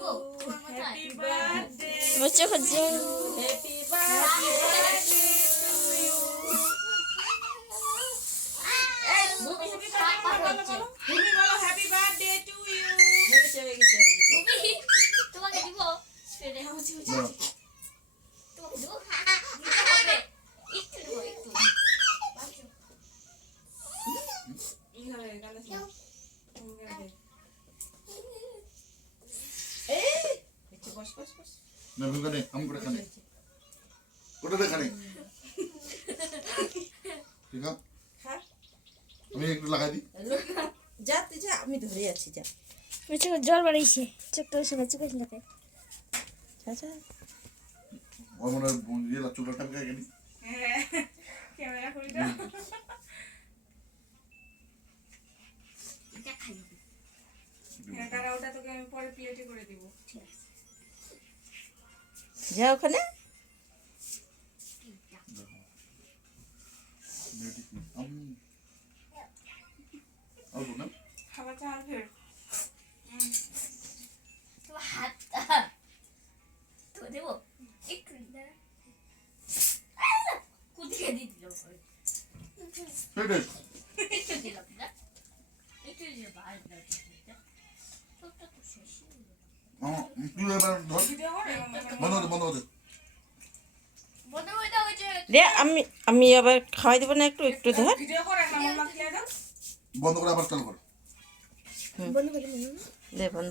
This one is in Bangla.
Happy birthday. বসে খুঁজছে Happy birthday to you. এই ভূমি happy birthday বলো। ভূমি বলো happy birthday to you. হয়ে গেছে। তোমাকে দিব ছেড়ে হচ্ছে না তোমাকে দিব দিতে হবে একটু দিব একটু এই হবে গালে এই একটু বস। না ভুলগানে আম করে খানে ওটা দেখানে ঠিক আছে হ্যাঁ আমি একটু লাগাই দিই যা তুই যা আমি ধরে আছি যা বসে জল বাড়াইছে চোখটা শুনে চোখে লাগে যা ওর মনে হয় ইয়ে চুলাটা খাই গেলি হ্যাঁ ক্যামেরা করি দাও এটা খাই হ্যাঁ তারা ওটা তোকে আমি পরে প্লেটে করে দিব ঠিক আছে যা ওখানে আম আলবো না খাবার চা আর ফের তোমার হাত তো দেব একটু দাঁড়া কুদিকে দিয়ে দিল সেটাই একটু দিলাম না একটু দিলাম আর তোরটা তো শেষ তুই এবার ধর ভিডিও করে বন্ধ হতে বন্ধ হয়ে দাও ওই যে রে আমি আবার খাওয়াই দেবো না একটু একটু ধর ভিডিও করে না মামা খেয়ে দাও বন্ধ করে আবার চালু কর দে বন্ধ